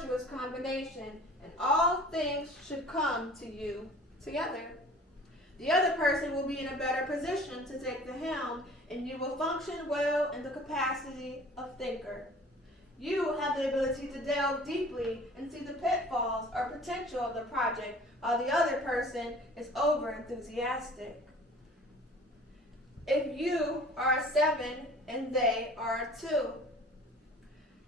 virtuous combination, and all things should come to you together. The other person will be in a better position to take the helm, and you will function well in the capacity of thinker. You have the ability to delve deeply and see the pitfalls or potential of the project, while the other person is over-enthusiastic. If you are a 7 and they are a 2,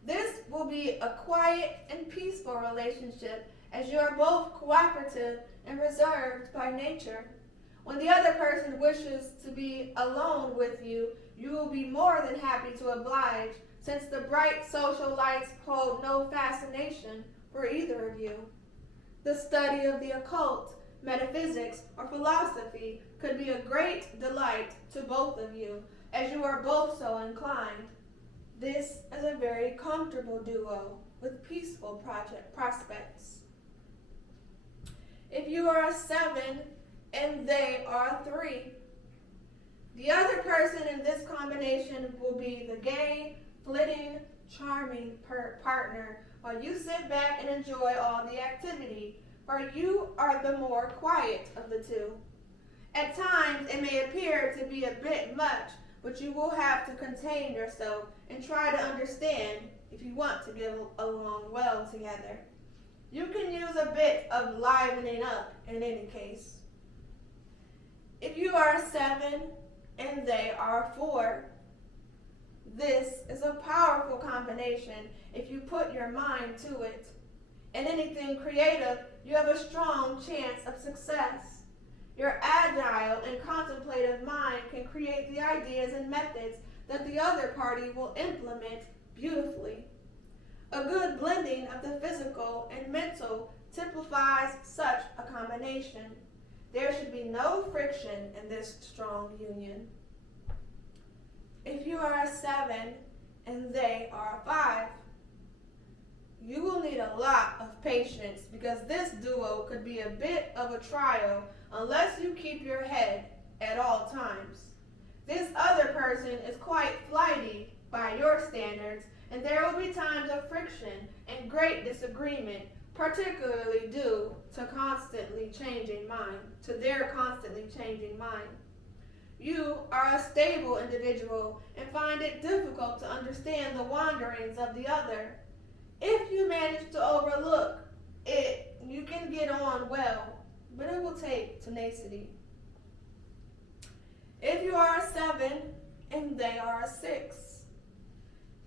this will be a quiet and peaceful relationship, as you are both cooperative and reserved by nature. When the other person wishes to be alone with you, you will be more than happy to oblige, since the bright social lights hold no fascination for either of you. The study of the occult, metaphysics, or philosophy could be a great delight to both of you, as you are both so inclined. This is a very comfortable duo with peaceful prospects. If you are a 7 and they are a 3, the other person in this combination will be the gay, flitting, charming partner, while you sit back and enjoy all the activity, for you are the more quiet of the two. At times, it may appear to be a bit much, but you will have to contain yourself and try to understand if you want to get along well together. You can use a bit of livening up in any case. If you are a 7 and they are a 4, this is a powerful combination if you put your mind to it. In anything creative, you have a strong chance of success. Your agile and contemplative mind can create the ideas and methods that the other party will implement beautifully. A good blending of the physical and mental typifies such a combination. There should be no friction in this strong union. If you are a 7 and they are a 5, you will need a lot of patience, because this duo could be a bit of a trial unless you keep your head at all times. This other person is quite flighty by your standards, and there will be times of friction and great disagreement, particularly due to their constantly changing mind. You are a stable individual and find it difficult to understand the wanderings of the other. If you manage to overlook it, you can get on well, but it will take tenacity. If you are a 7 and they are a 6,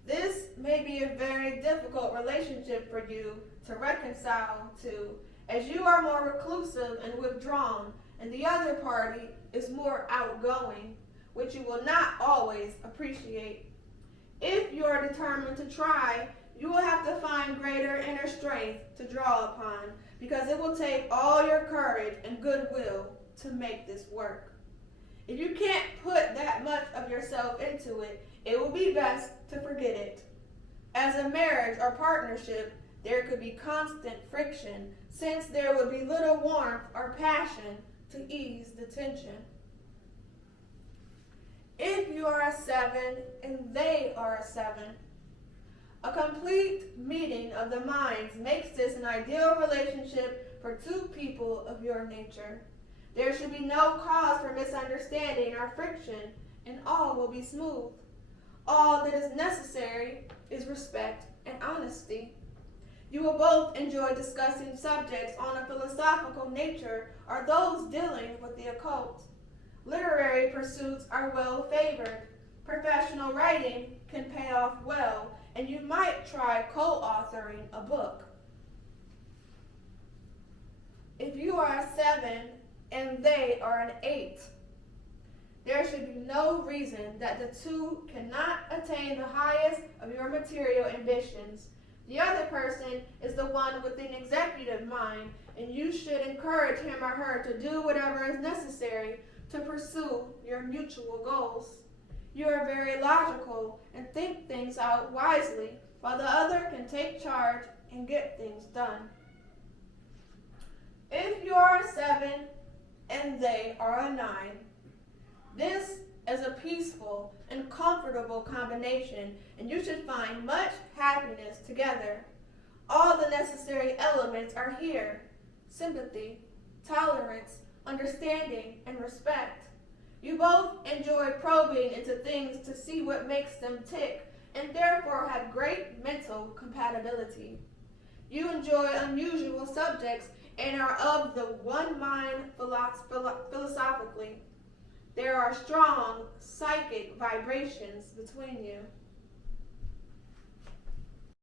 this may be a very difficult relationship for you to reconcile to, as you are more reclusive and withdrawn, and the other party is more outgoing, which you will not always appreciate. If you are determined to try, you will have to find greater inner strength to draw upon, because it will take all your courage and goodwill to make this work. If you can't put that much of yourself into it, it will be best to forget it. As a marriage or partnership, there could be constant friction, since there would be little warmth or passion to ease the tension. If you are a 7 and they are a 7, a complete meeting of the minds makes this an ideal relationship for two people of your nature. There should be no cause for misunderstanding or friction, and all will be smooth. All that is necessary is respect and honesty. You will both enjoy discussing subjects on a philosophical nature or those dealing with the occult. Literary pursuits are well favored. Professional writing can pay off well, and you might try co-authoring a book. If you are a 7 and they are an 8, there should be no reason that the two cannot attain the highest of your material ambitions. The other person is the one with an executive mind, and you should encourage him or her to do whatever is necessary to pursue your mutual goals. You are very logical and think things out wisely, while the other can take charge and get things done. If you are a 7 and they are a 9, this is a peaceful and comfortable combination, and you should find much happiness together. All the necessary elements are here: sympathy, tolerance, understanding, and respect. You both enjoy probing into things to see what makes them tick, and therefore have great mental compatibility. You enjoy unusual subjects and are of the one mind philosophically. There are strong psychic vibrations between you.